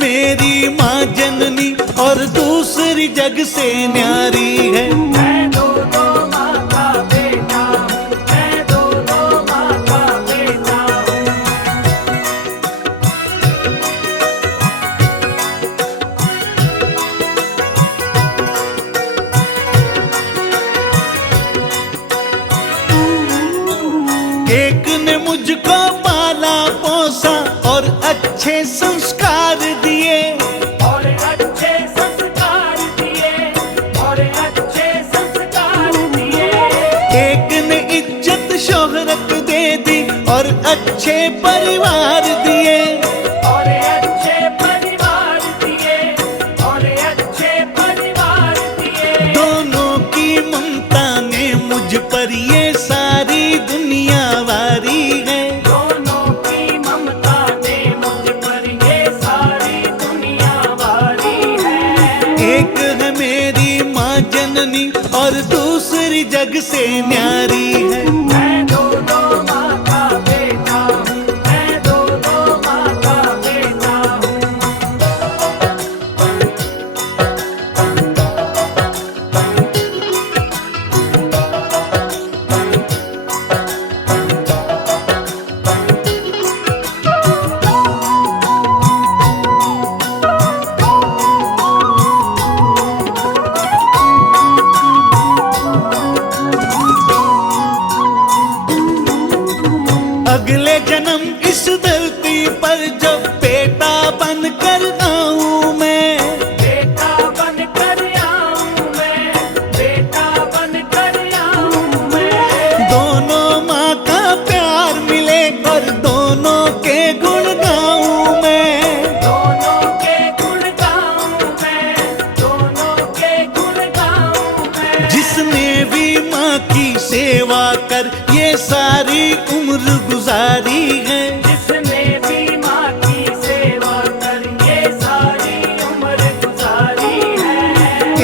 मेरी माँ जननी और दूसरी जग से न्यारी है। मैं दोनों माँ का बेटा हूँ, मैं दोनों माँ का बेटा हूँ। एक ने मुझको पाला पोसा और अच्छे संस्कार दिए, और अच्छे संस्कार दिए, और अच्छे संस्कार दिए। एक ने इज्जत शोहरत दे दी और अच्छे परिवार दिए। और अच्छे परिवार दिए, और अच्छे परिवार दिए। दोनों की ममता ने मुझ पर ये सारी दुनिया वारी है। दोनों की ममता ने मुझ पर ये सारी दुनिया वारी है। एक है मेरी माँ जननी और दूसरी जग से न्यारी है। मैं दोनों माँ का बेटा हूँ, मैं दोनों माँ का बेटा हूँ। अगले जन्म इस धरती पर जब बेटा बनकर आऊं मैं, बेटा बनकर आऊं मैं, बेटा बनकर आऊं मैं। दोनों माँ का प्यार मिले और दोनों के गुण गाऊं मैं। दोनों के गुण गाऊं मैं, दोनों के गुण गाऊं मैं। जिसने भी माँ की सेवा कर ये सारी उम्र गुजारी है। जिसने भी माँ की सेवा कर ये सारी उम्र गुजारी है।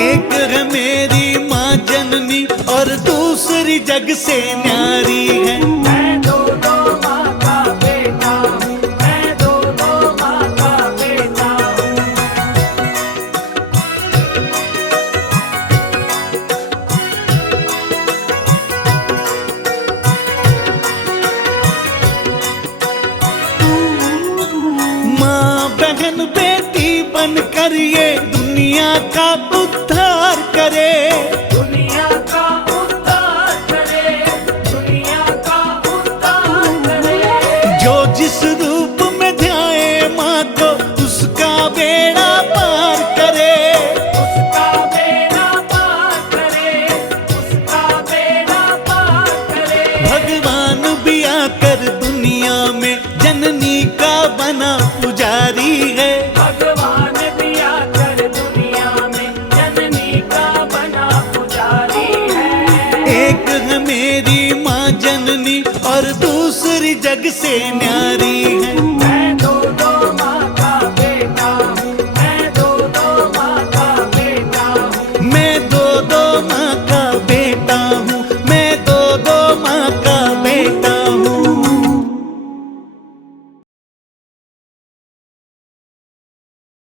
एक है मेरी माँ जननी और दूसरी जग से न्यारी है। मैं दोनों माँ का बेटा हूँ, मैं दोनों माँ का बेटा हूँ। माँ बहन बेटी बनकर ये दुनिया का उद्धार करे। दुनिया का उद्धार करे, दुनिया का उद्धार करे। जो जिस रूप में ध्याए माँ को उसका बेड़ा पार करे। उसका बेड़ा पार करे, उसका बेड़ा पार करे। भगवान भी आकर दुनिया में जननी का बना पुजारी है। भगवान भी आकर दुनिया में जननी का बना पुजारी है। एक है मेरी माँ जननी और दूसरी जग से न्यारी